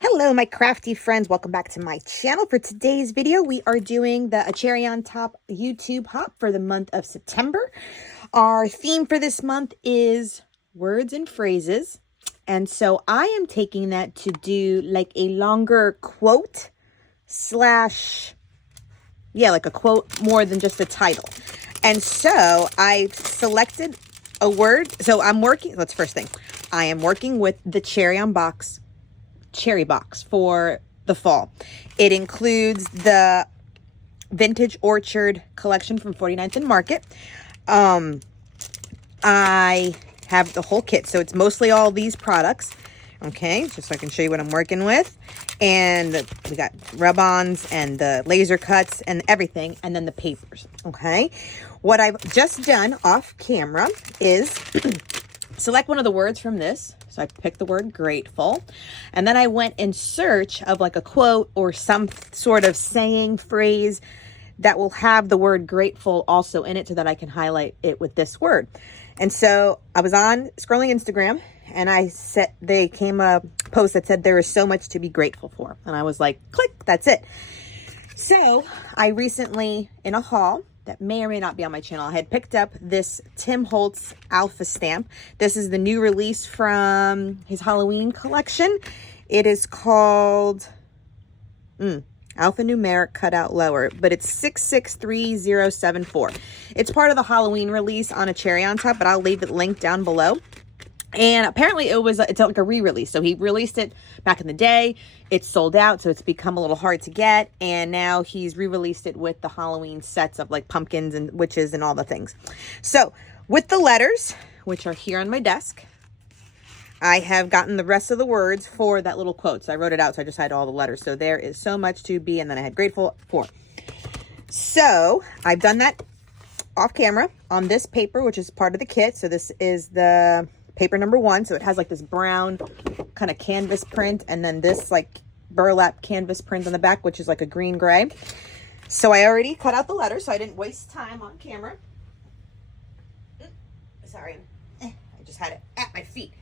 Hello, my crafty friends. Welcome back to my channel. For today's video, we are doing the A Cherry on Top YouTube hop for the month of September. Our theme for this month is words and phrases. And so I am taking that to do like a longer quote slash, like a quote more than just a title. And so I selected a word. So I'm working, that's first thing. I am working with the Cherry Box for the fall. It includes the Vintage Orchard collection from 49th and Market. I have the whole kit, so it's mostly all these products. Okay, just so I can show you what I'm working with. And we got rub-ons and the laser cuts and everything, and then the papers. Okay, what I've just done off camera is select one of the words from this. So I picked the word grateful, and then I went in search of like a quote or some sort of saying, phrase that will have the word grateful also in it so that I can highlight it with this word. And so I was scrolling Instagram, and they came a post that said there is so much to be grateful for. And I was like, click, that's it. So I recently, in a haul that may or may not be on my channel, I had picked up this Tim Holtz Alpha stamp. This is the new release from his Halloween collection. It is called Alphanumeric Cutout Lower, but it's 663074. It's part of the Halloween release on A Cherry on Top, but I'll leave it linked down below. And apparently it's like a re-release. So he released it back in the day. It's sold out, so it's become a little hard to get. And now he's re-released it with the Halloween sets of like pumpkins and witches and all the things. So with the letters, which are here on my desk, I have gotten the rest of the words for that little quote. So I wrote it out, so I just had all the letters. So there is so much to be, and then I had grateful for. So I've done that off camera on this paper, which is part of the kit. So this is the paper number 1. So it has like this brown kind of canvas print, and then this like burlap canvas print on the back, which is like a green gray. So I already cut out the letters, so I didn't waste time on camera. Sorry, I just had it at my feet.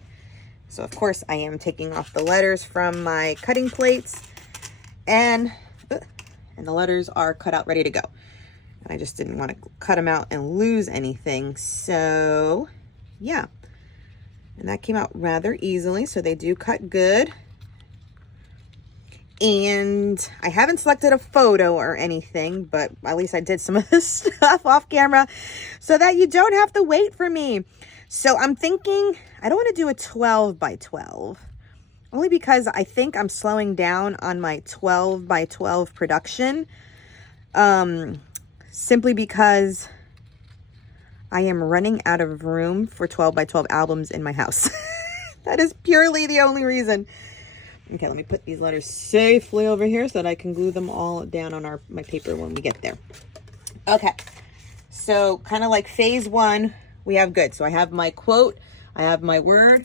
So of course I am taking off the letters from my cutting plates, and the letters are cut out, ready to go. And I just didn't want to cut them out and lose anything. So yeah. And that came out rather easily, so they do cut good. And I haven't selected a photo or anything, but at least I did some of this stuff off camera so that you don't have to wait for me. So I'm thinking, I don't want to do a 12 by 12, only because I think I'm slowing down on my 12 by 12 production, simply because I am running out of room for 12 by 12 albums in my house. That is purely the only reason. Okay, let me put these letters safely over here so that I can glue them all down on my paper when we get there. Okay, so kind of like phase 1, we have good. So I have my quote, I have my word,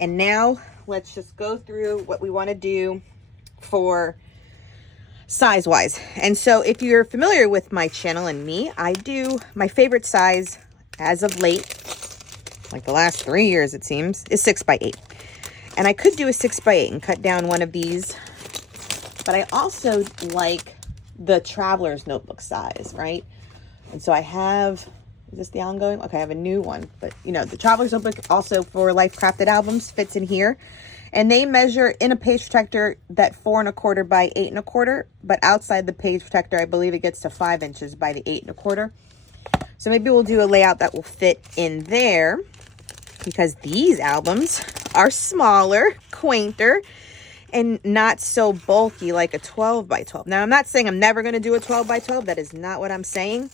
and now let's just go through what we want to do for size wise. And so if you're familiar with my channel and me, I do my favorite size as of late, like the last 3 years it seems, is 6 by 8. And I could do a 6 by 8 and cut down one of these, but I also like the traveler's notebook size, right? And so I have, is this the ongoing? Okay, I have a new one, but you know, the traveler's notebook also for Life Crafted albums fits in here. And they measure in a page protector that 4 1/4 by 8 1/4, but outside the page protector, I believe it gets to 5 inches by the 8 1/4. So maybe we'll do a layout that will fit in there, because these albums are smaller, quainter, and not so bulky like a 12 by 12. Now, I'm not saying I'm never going to do a 12 by 12. That is not what I'm saying.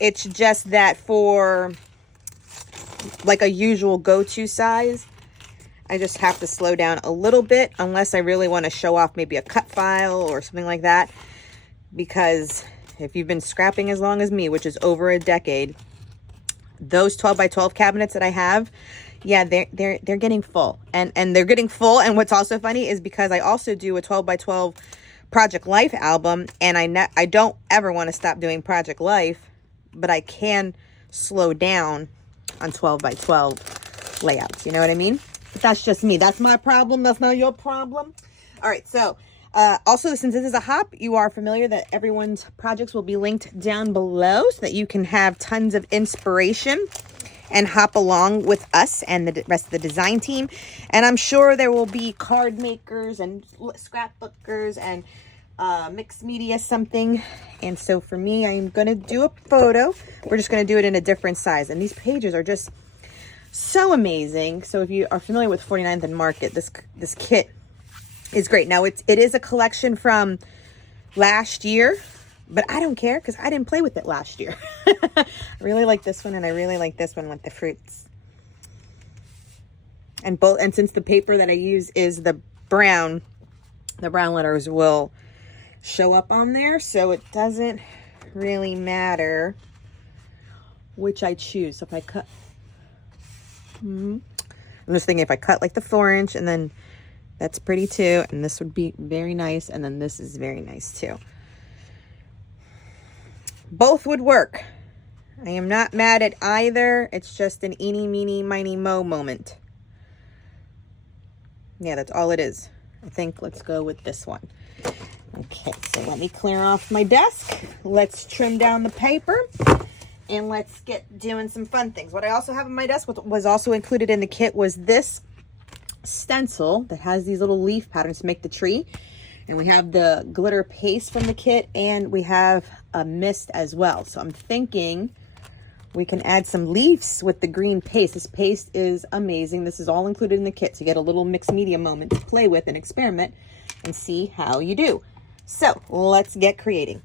It's just that for like a usual go-to size, I just have to slow down a little bit, unless I really want to show off maybe a cut file or something like that. Because if you've been scrapping as long as me, which is over a decade, those 12 by 12 cabinets that I have, yeah, they're getting full. And they're getting full. And what's also funny is because I also do a 12 by 12 Project Life album, and I don't ever want to stop doing Project Life, but I can slow down on 12 by 12 layouts. You know what I mean? But that's just me. That's my problem. That's not your problem. All right, so also, since this is a hop, you are familiar that everyone's projects will be linked down below so that you can have tons of inspiration and hop along with us and the rest of the design team. And I'm sure there will be card makers and scrapbookers and mixed media something. And so for me, I'm going to do a photo. We're just going to do it in a different size. And these pages are just so amazing. So if you are familiar with 49th and Market, this kit is great. Now it is a collection from last year, but I don't care because I didn't play with it last year. I really like this one, and I really like this one with the fruits. And since the paper that I use is the brown letters will show up on there, so it doesn't really matter which I choose. So if I cut, I'm just thinking if I cut like the 4-inch, and then that's pretty too, and this would be very nice, and then this is very nice too. Both would work. I am not mad at either. It's just an eeny, meeny, miny, mo moment. Yeah, that's all it is. I think let's go with this one. Okay, so let me clear off my desk. Let's trim down the paper, and let's get doing some fun things. What I also have on my desk, what was also included in the kit, was this stencil that has these little leaf patterns to make the tree. And we have the glitter paste from the kit, and we have a mist as well. So I'm thinking we can add some leaves with the green paste. This paste is amazing. This is all included in the kit, so you get a little mixed media moment to play with and experiment and see how you do. So let's get creating.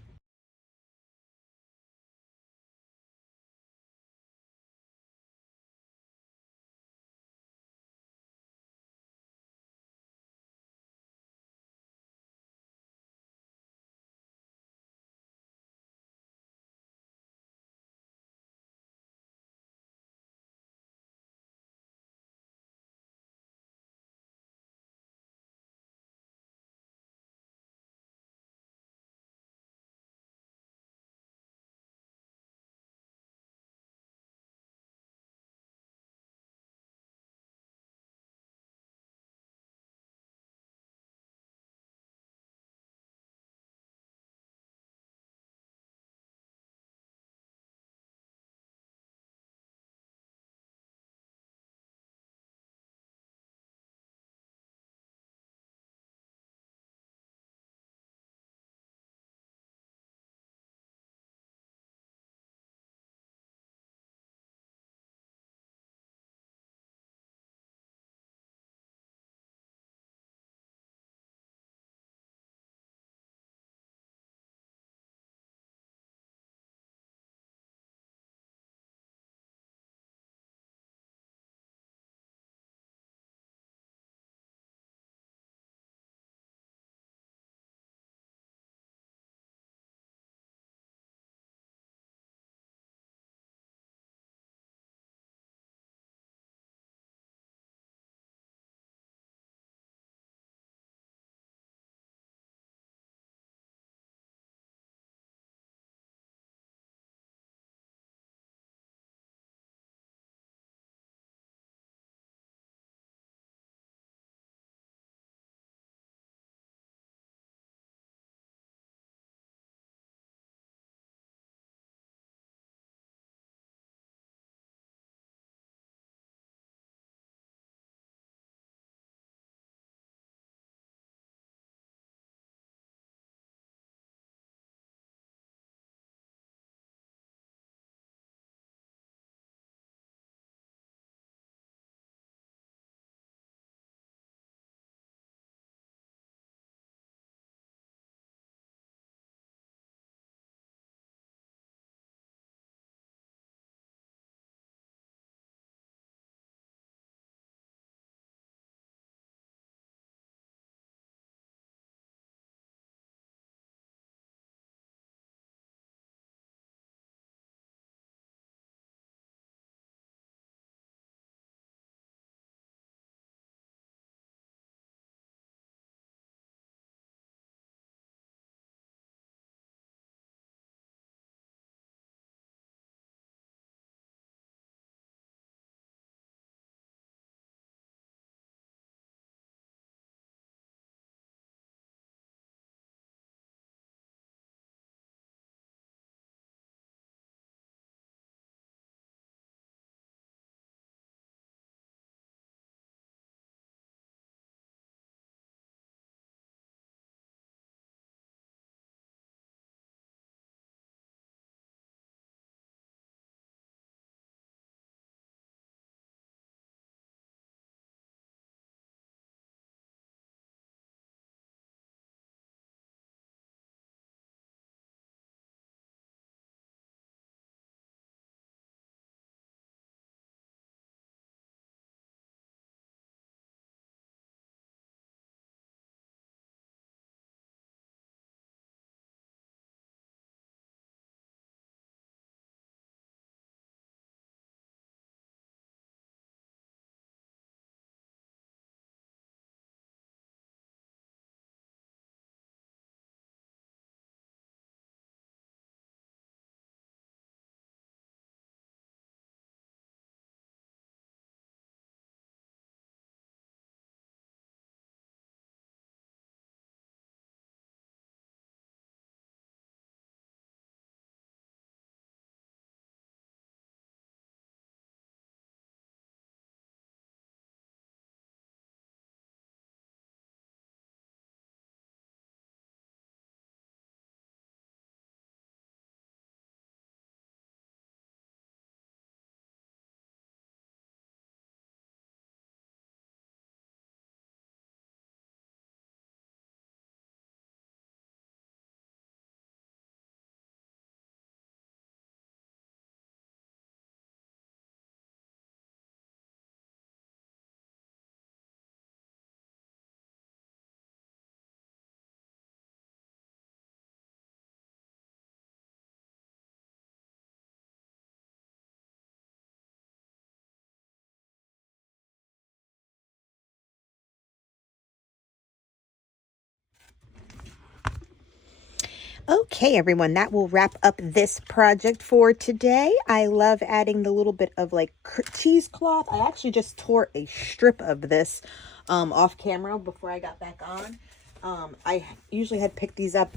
Okay, everyone, that will wrap up this project for today. I love adding the little bit of like cheesecloth. I actually just tore a strip of this off camera before I got back on. I usually had picked these up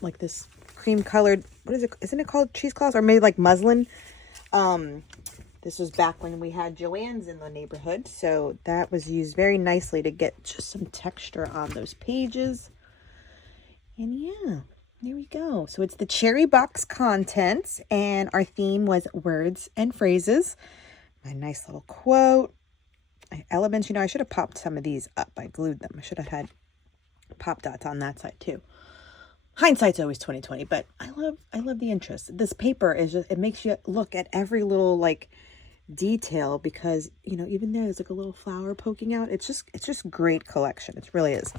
like this cream colored, what is it? Isn't it called cheesecloth or maybe like muslin? This was back when we had Joann's in the neighborhood. So that was used very nicely to get just some texture on those pages. And yeah, there we go. So it's the cherry box contents, and our theme was words and phrases. My nice little quote. Elements, you know, I should have popped some of these up. I glued them. I should have had pop dots on that side too. Hindsight's always 20/20, but I love the interest. This paper is just, it makes you look at every little like detail, because you know, even there's like a little flower poking out. It's just great collection. It really is.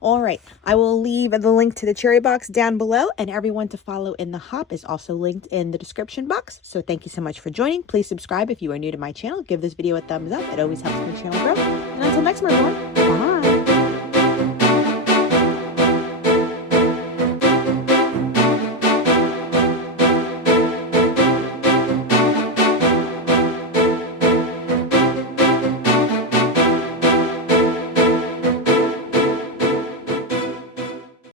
All right, I will leave the link to the cherry box down below, and everyone to follow in the hop is also linked in the description box. So thank you so much for joining. Please subscribe if you are new to my channel. Give this video a thumbs up. It always helps my channel grow. And until next time, everyone, bye.